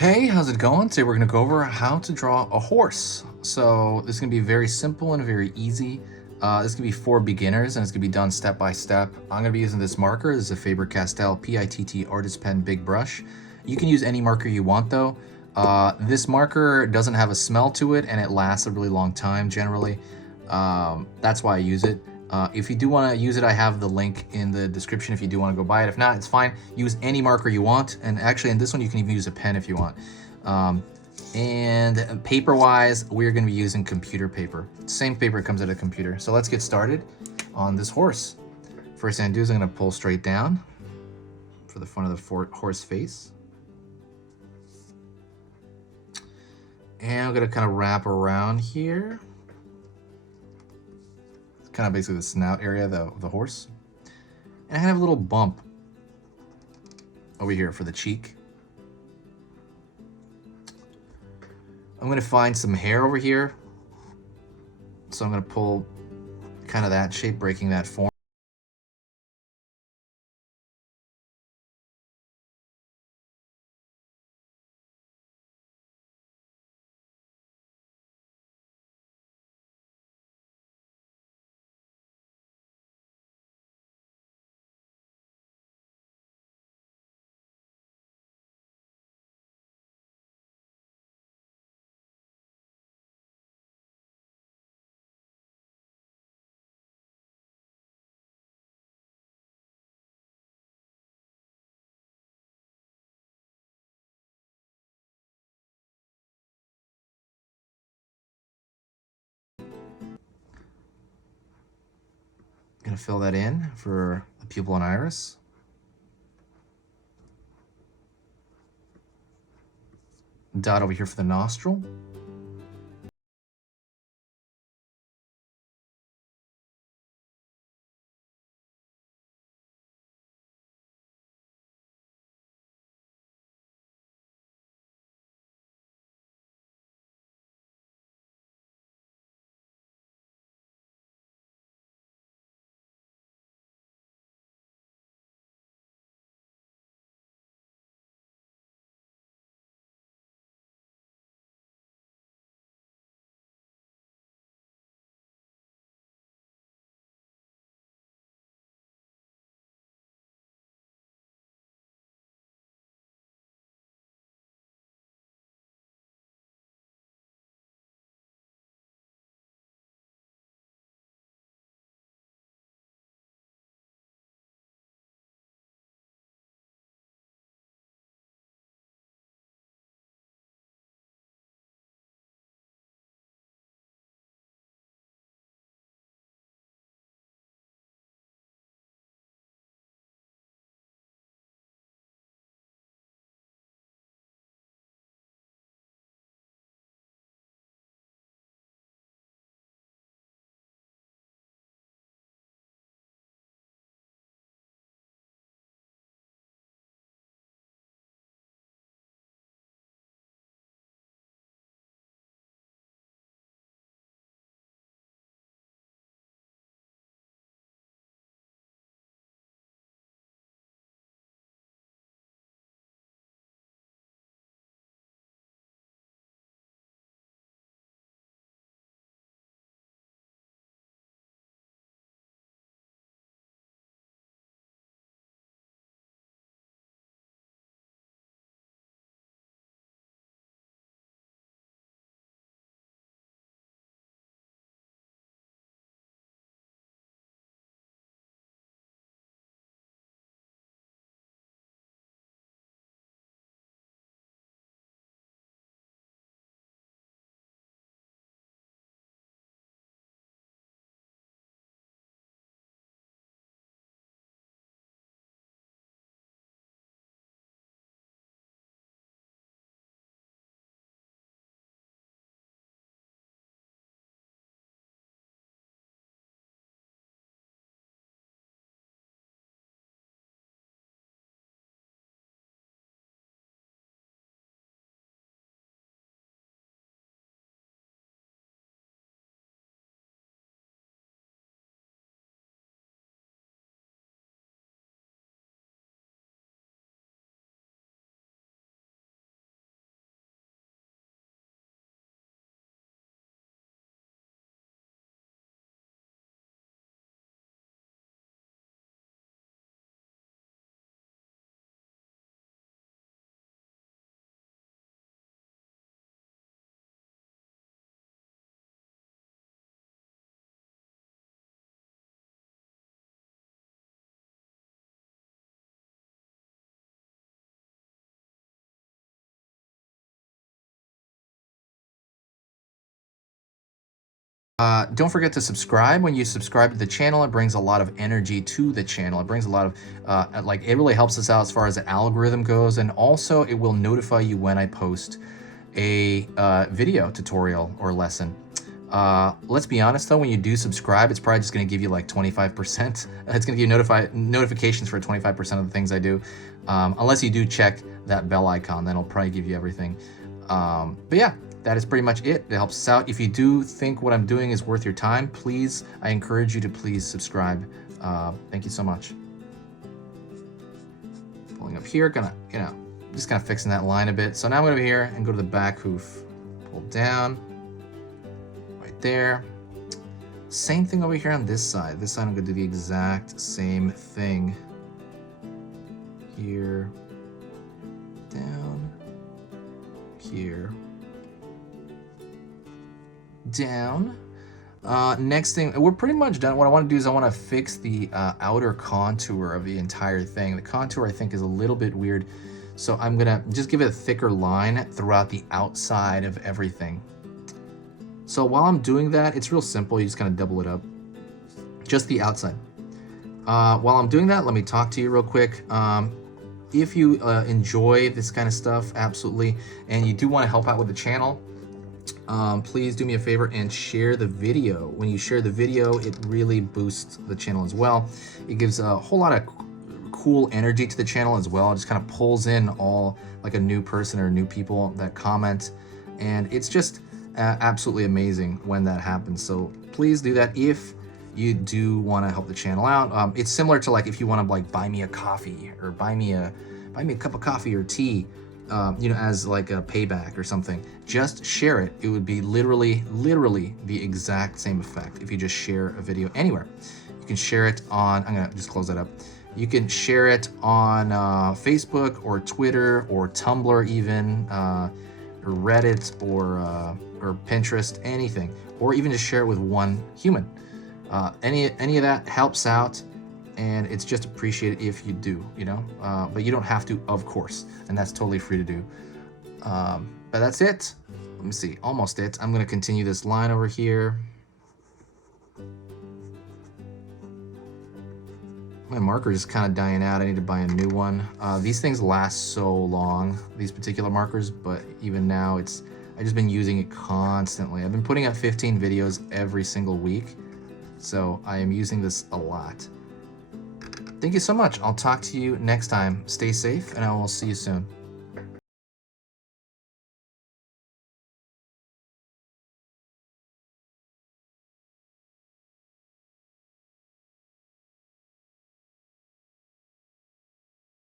Hey, how's it going? Today we're going to go over how to draw a horse. So this is going to be very simple and very easy. This is going to be for beginners and it's going to be done step by step. I'm going to be using this marker. This is a Faber-Castell PITT Artist Pen Big Brush. You can use any marker you want though. This marker doesn't have a smell to it and it lasts a really long time generally. That's why I use it. If you do want to use it, I have the link in the description if you do want to go buy it. If not, it's fine. Use any marker you want. And actually in this one, you can even use a pen if you want. And paper-wise, we're going to be using computer paper. Same paper comes out of the computer. So let's get started on this horse. First thing I do is I'm going to pull straight down for the front of the horse face. And I'm going to kind of wrap around here. Kind of basically the snout area of the horse. And I have a little bump over here for the cheek. I'm going to find some hair over here. So I'm going to pull kind of that shape, breaking that form. Gonna fill that in for the pupil and iris. Dot over here for the nostril. Don't forget to subscribe. When you subscribe to the channel, it brings a lot of energy to the channel. It brings a lot of, like, it really helps us out as far as the algorithm goes. And also it will notify you when I post a video tutorial or lesson. Let's be honest though, when you do subscribe, it's probably just going to give you like 25%. It's going to give you notifications for 25% of the things I do. Unless you do check that bell icon, then it'll probably give you everything. But yeah, that is pretty much it. It helps us out. If you do think what I'm doing is worth your time, please, I encourage you to please subscribe. Thank you so much. Pulling up here, just kind of fixing that line a bit. So now I'm going to be here and go to the back hoof. Pull down. There. Same thing over here on this side. This side I'm going to do the exact same thing. Here. Down. Here. Down. Next thing, we're pretty much done. What I want to do is I want to fix the outer contour of the entire thing. The contour I think is a little bit weird. So I'm going to just give it a thicker line throughout the outside of everything. So while I'm doing that, it's real simple. You just kind of double it up. Just the outside. While I'm doing that, let me talk to you real quick. If you enjoy this kind of stuff, absolutely, and you do want to help out with the channel, please do me a favor and share the video. When you share the video, it really boosts the channel as well. It gives a whole lot of cool energy to the channel as well. It just kind of pulls in all, like, a new person or new people that comment, and it's just absolutely amazing when that happens. So please do that if you do want to help the channel out. It's similar to, like, if you want to, like, buy me a coffee or buy me a cup of coffee or tea, as like a payback or something. Just share it. It would be literally the exact same effect if you just share a video anywhere. You can share it on, I'm gonna just close that up. You can share it on Facebook or Twitter or Tumblr even, or Reddit or Pinterest, anything, or even just share it with one human. Any of that helps out, and it's just appreciated if you do, but you don't have to, of course, and that's totally free to do. But that's it. Let me see, almost it. I'm gonna continue this line over here. My marker is kind of dying out. I need to buy a new one. These things last so long, these particular markers, but even now I've just been using it constantly. I've been putting out 15 videos every single week, so I am using this a lot. Thank you so much. I'll talk to you next time. Stay safe, and I will see you soon.